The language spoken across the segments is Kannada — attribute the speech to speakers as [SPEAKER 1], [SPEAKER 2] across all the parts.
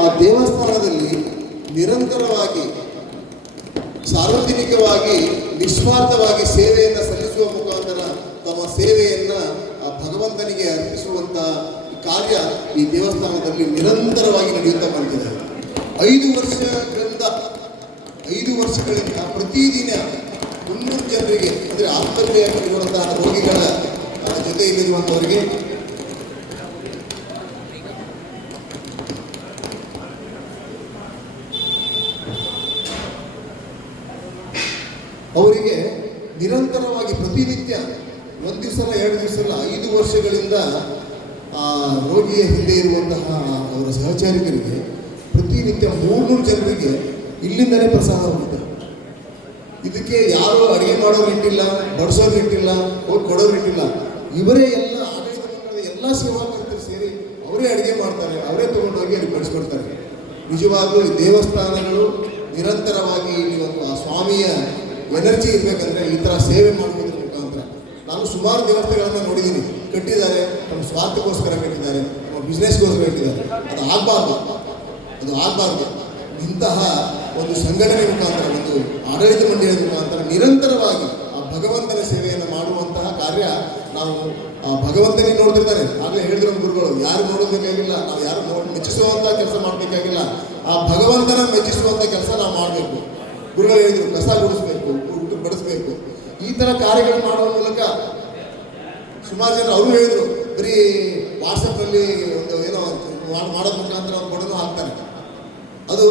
[SPEAKER 1] ಆ ದೇವಸ್ಥಾನದಲ್ಲಿ ನಿರಂತರವಾಗಿ, ಸಾರ್ವಜನಿಕವಾಗಿ, ನಿಸ್ವಾರ್ಥವಾಗಿ ಸೇವೆಯನ್ನು ಸಲ್ಲಿಸುವ ಮುಖಾಂತರ ತಮ್ಮ ಸೇವೆಯನ್ನು ಆ ಭಗವಂತನಿಗೆ ಅರ್ಪಿಸುವಂತಹ ಕಾರ್ಯ ಈ ದೇವಸ್ಥಾನದಲ್ಲಿ ನಿರಂತರವಾಗಿ ನಡೆಯುತ್ತಾ ಬಂದಿದೆ. ಐದು ವರ್ಷಗಳಿಂದ ಐದು ವರ್ಷಗಳಿಂದ ಪ್ರತಿದಿನ ಮುನ್ನೂರು ಜನರಿಗೆ, ಅಂದರೆ ಆಸ್ಪತ್ರೆಯಲ್ಲಿರುವಂತಹ ರೋಗಿಗಳ ಜೊತೆಯಲ್ಲಿರುವಂಥವರಿಗೆ ಅವರಿಗೆ ನಿರಂತರವಾಗಿ ಪ್ರತಿನಿತ್ಯ ಒಂದು ದಿವಸ ಎರಡು ದಿವಸ ಐದು ವರ್ಷಗಳಿಂದ ರೋಗಿಯ ಹಿಂದೆ ಇರುವಂತಹ ಅವರ ಸಹಚಾರಿಕರಿಗೆ ಪ್ರತಿನಿತ್ಯ ಮೂರ್ನೂರು ಜನರಿಗೆ ಇಲ್ಲಿಂದಲೇ ಪ್ರಸಾದ ಇದಕ್ಕೆ ಯಾರು ಅಡುಗೆ ಮಾಡೋರು ಇಟ್ಟಿಲ್ಲ, ಬಡಿಸೋರು ಇಟ್ಟಿಲ್ಲ, ಹೋಗಿ ಕೊಡೋರು ಇಟ್ಟಿಲ್ಲ. ಇವರೇ ಎಲ್ಲ ಆಡಳಿತ ಎಲ್ಲ ಸೇವಾಕರ್ತರು ಸೇರಿ ಅವರೇ ಅಡುಗೆ ಮಾಡ್ತಾರೆ, ಅವರೇ ತಗೊಂಡೋಗಿ ಅಲ್ಲಿ ಬಡಿಸ್ಕೊಡ್ತಾರೆ. ನಿಜವಾಗ್ಲೂ ದೇವಸ್ಥಾನಗಳು ನಿರಂತರವಾಗಿ ಇಲ್ಲಿ ಒಂದು ಆ ಸ್ವಾಮಿಯ ಎನರ್ಜಿ ಇರಬೇಕಂದ್ರೆ ಈ ಥರ ಸೇವೆ ಮಾಡೋದ್ರ ಮುಖಾಂತರ. ನಾನು ಸುಮಾರು ದೇವಸ್ಥೆಗಳನ್ನು ನೋಡಿದ್ದೀನಿ ಕಟ್ಟಿದ್ದಾರೆ, ತಮ್ಮ ಸ್ವಾರ್ಥಕ್ಕೋಸ್ಕರ ಕಟ್ಟಿದ್ದಾರೆ, ತಮ್ಮ ಬಿಸ್ನೆಸ್ಗೋಸ್ಕರ ಕಟ್ಟಿದ್ದಾರೆ. ಅದು ಆಗಬಾರ್ದು. ಅದು ಆಗಬಾರ್ದು. ಇಂತಹ ಒಂದು ಸಂಘಟನೆ ಮುಖಾಂತರ, ಒಂದು ಆಡಳಿತ ಮಂಡಳಿಯ ಮುಖಾಂತರ ನಿರಂತರವಾಗಿ ಆ ಭಗವಂತನ ಸೇವೆಯನ್ನು ಮಾಡುವಂತಹ ಕಾರ್ಯ ನಾವು ಆ ಭಗವಂತನೇ ನೋಡ್ತಿರ್ತಾರೆ ಆಗಲೇ ಹೇಳಿದ್ರು ಗುರುಗಳು, ಯಾರು ನೋಡೋದಕ್ಕಾಗಿಲ್ಲ, ನಾವು ಯಾರು ನೋಡಿ ಮೆಚ್ಚಿಸುವಂಥ ಕೆಲಸ ಮಾಡಬೇಕಾಗಿಲ್ಲ. ಆ ಭಗವಂತನ ಮೆಚ್ಚಿಸುವಂಥ ಕೆಲಸ ನಾವು ಮಾಡಬೇಕು. ಗುರುಗಳು ಹೇಳಿದ್ರು ಕಸ ಗುಡಿಸ್ಬೇಕು ಬಡಿಸ್ಬೇಕು, ಈ ಥರ ಕಾರ್ಯಗಳು ಮಾಡುವ ಮೂಲಕ ಸುಮಾರು ಜನ ಅವರು ಹೇಳಿದ್ರು, ಬರೀ ವಾಟ್ಸಪ್ಪಲ್ಲಿ ಒಂದು ಏನೋ ಮಾಡೋದ್ ಮುಖಾಂತರ ಅವ್ರು ಫೋಟೋನು ಹಾಕ್ತಾರೆ ಅದು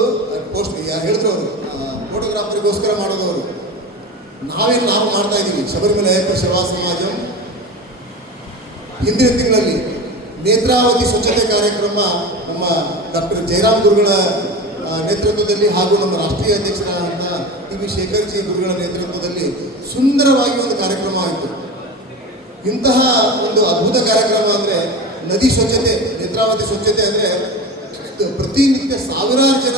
[SPEAKER 1] ಪೋಸ್ಟ್ ಹೇಳಿದ್ರು ಅವರು ಫೋಟೋಗ್ರಾಫರಿಗೋಸ್ಕರ ಮಾಡೋದು ಅವರು. ನಾವೇನು ನಾವು ಮಾಡ್ತಾ ಇದ್ದೀವಿ ಶಬರಿಮಲೆ ಅಯ್ಯಪ್ಪ ಸೇವಾ ಸಮಾಜ. ಹಿಂದಿನ ತಿಂಗಳಲ್ಲಿ ನೇತ್ರಾವತಿ ಸ್ವಚ್ಛತೆ ಕಾರ್ಯಕ್ರಮ ನಮ್ಮ ಡಾಕ್ಟರ್ ಜಯರಾಮ್ ಗುರುಗಳ ನೇತೃತ್ವದಲ್ಲಿ ಹಾಗೂ ನಮ್ಮ ರಾಷ್ಟ್ರೀಯ ಅಧ್ಯಕ್ಷರಾದಂಥ ಟಿ ವಿ ಶೇಖರ್ ಜಿ ಗುರುಗಳ ನೇತೃತ್ವದಲ್ಲಿ ಸುಂದರವಾಗಿ ಒಂದು ಕಾರ್ಯಕ್ರಮ ಆಯಿತು. ಇಂತಹ ಒಂದು ಅದ್ಭುತ ಕಾರ್ಯಕ್ರಮ ಅಂದರೆ ನದಿ ಸ್ವಚ್ಛತೆ, ನೇತ್ರಾವತಿ ಸ್ವಚ್ಛತೆ ಅಂದರೆ ಪ್ರತಿನಿತ್ಯ ಸಾವಿರಾರು ಜನ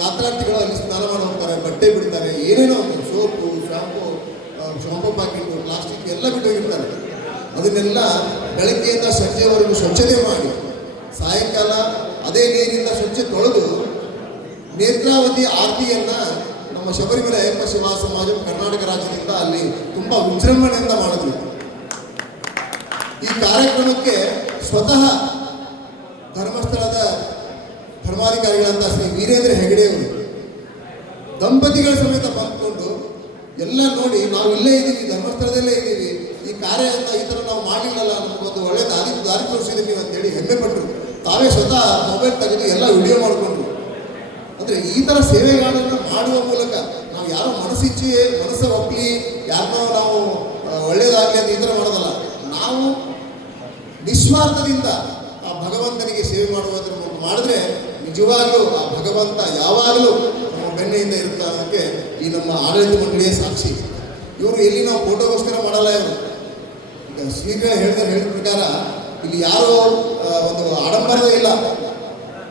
[SPEAKER 1] ಯಾತ್ರಾರ್ಥಿಗಳು ಅಲ್ಲಿ ಸ್ನಾನ ಮಾಡಿ ಹೋಗ್ತಾರೆ, ಬಟ್ಟೆ ಬಿಡ್ತಾರೆ, ಏನೇನೋ soap, shampoo shampoo packet, plastic ಎಲ್ಲ ಬಿಟ್ಟು ಹೋಗಿರ್ತಾರೆ. ಅದನ್ನೆಲ್ಲ ಬೆಳಗ್ಗೆಯಿಂದ ಸಂಜೆವರೆಗೂ ಸ್ವಚ್ಛತೆ ಮಾಡಿ, ಸಾಯಂಕಾಲ ಅದೇ ನೀರಿನಿಂದ ಸ್ವಚ್ಛ ತೊಳೆದು ನೇತ್ರಾವತಿ ಆರತಿಯನ್ನ ನಮ್ಮ ಶಬರಿಮಲೆ ಅಯ್ಯಪ್ಪ ಶಿವಾ ಸಮಾಜ ಕರ್ನಾಟಕ ರಾಜ್ಯದಿಂದ ಅಲ್ಲಿ ತುಂಬಾ ವಿಜೃಂಭಣೆಯಿಂದ ಮಾಡಿದ್ರು. ಈ ಕಾರ್ಯಕ್ರಮಕ್ಕೆ ಸ್ವತಃ ಧರ್ಮಸ್ಥಳದ ಧರ್ಮಾಧಿಕಾರಿಗಳಂತ ಶ್ರೀ ವೀರೇಂದ್ರ ಹೆಗಡೆ ಅವರು, ದಂಪತಿಗಳ ಸಮೇತ ಬಂದ್ಕೊಂಡು ಎಲ್ಲ ನೋಡಿ ನಾವು ಇಲ್ಲೇ ಇದ್ದೀವಿ, ಧರ್ಮಸ್ಥಳದಲ್ಲೇ ಇದ್ದೀವಿ, ಈ ಕಾರ್ಯ ಅಂತ ಈ ಥರ ನಾವು ಮಾಡಿಲ್ಲಲ್ಲ ನಮಗೊಂದು ತಾವೇ ಸ್ವತಃ ಮೊಬೈಲ್ ತೆಗೆದು ಎಲ್ಲ ವಿಡಿಯೋ ಮಾಡಿಕೊಂಡ್ರು. ಅಂದರೆ ಈ ಥರ ಸೇವೆಗಳನ್ನು ಮಾಡುವ ಮೂಲಕ ನಾವು ಯಾರೋ ಮನಸ್ಸಿಚ್ಚಿ ಮನಸ್ಸು ಒಪ್ಪಲಿ ಯಾರನ್ನೋ ನಾವು ಒಳ್ಳೆಯದಾಗಲಿ ಅಂತ ಈ ಥರ ಮಾಡೋದಲ್ಲ. ನಾವು ನಿಸ್ವಾರ್ಥದಿಂದ ಆ ಭಗವಂತನಿಗೆ ಸೇವೆ ಮಾಡುವುದರ ಮೂಲಕ ಮಾಡಿದ್ರೆ ನಿಜವಾಗ್ಲೂ ಆ ಭಗವಂತ ಯಾವಾಗಲೂ ನಮ್ಮ ಬೆನ್ನೆಯಿಂದ ಇರ್ತಾ ಅದಕ್ಕೆ ಈ ನಮ್ಮ ಆಡಳಿತ ಮಂಡಳಿಯ ಸಾಕ್ಷಿ. ಇವರು ಎಲ್ಲಿ ನಾವು ಫೋಟೋಗೋಸ್ಕರ ಮಾಡಲ್ಲ ಇವರು. ಈಗ ಶೀಘ್ರ ಹೇಳಿದ ಹೇಳಿದ ಪ್ರಕಾರ ಇಲ್ಲಿ ಯಾರು ಒಂದು ಆಡಂಬರವೇ ಇಲ್ಲ.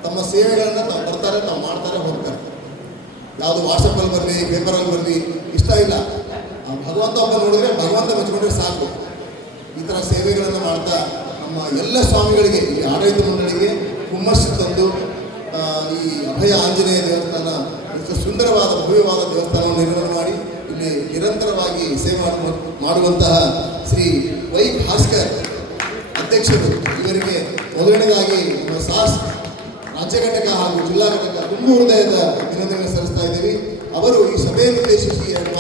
[SPEAKER 1] ತಮ್ಮ ಸೇವೆಗಳನ್ನು ತಾವು ಬರ್ತಾರೆ, ತಾವು ಮಾಡ್ತಾರೆ, ಹೋಗ್ತಾರೆ. ಯಾವುದು ವಾಟ್ಸಪ್ಪಲ್ಲಿ ಬರಲಿ ಪೇಪರಲ್ಲಿ ಬರಲಿ, ಇಷ್ಟ ಇಲ್ಲ. ಭಗವಂತ ಒಬ್ಬ ನೋಡಿದ್ರೆ ಭಗವಂತ ಮೆಚ್ಕೊಂಡ್ರೆ ಸಾಕು. ಈ ಥರ ಸೇವೆಗಳನ್ನು ಮಾಡ್ತಾ ನಮ್ಮ ಎಲ್ಲ ಸ್ವಾಮಿಗಳಿಗೆ, ಈ ಆಡಳಿತ ಮಂಡಳಿಗೆ ಹುಮ್ಮಸ್ಸು ತಂದು ಈ ಅಭಯ ಆಂಜನೇಯ ದೇವಸ್ಥಾನ ಸುಂದರವಾದ, ಭವ್ಯವಾದ ದೇವಸ್ಥಾನವನ್ನು ನಿರ್ಮಾಣ ಮಾಡಿ, ಇಲ್ಲಿ ನಿರಂತರವಾಗಿ ಸೇವೆ ಮಾಡುವ ಮಾಡುವಂತಹ ಶ್ರೀ ವೈ ಭಾಸ್ಕರ್ ಅಧ್ಯಕ್ಷರು ಇವರಿಗೆ ಮೊದಲನೇದಾಗಿ ನಮ್ಮ ಸಾಸ್ ರಾಜ್ಯ ಘಟಕ ಹಾಗೂ ಜಿಲ್ಲಾ ಘಟಕ ತುಂಬ ಹೃದಯದ ಅಭಿನಂದನೆ ಸಲ್ಲಿಸ್ತಾ ಇದ್ದೀವಿ. ಅವರು ಈ ಸಭೆಯನ್ನು ಉದ್ದೇಶಿಸಿ ಎರಡು